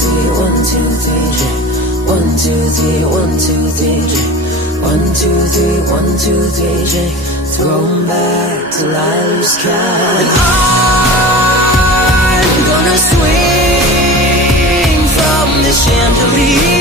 three, 1, 2, 3, drink. 1, 2, 3, 1, 2, 3, drink. 1, 2, 3, 1, 2, 3, drink. Throw 'em back till I lose count. And I'm gonna swing from the chandelier.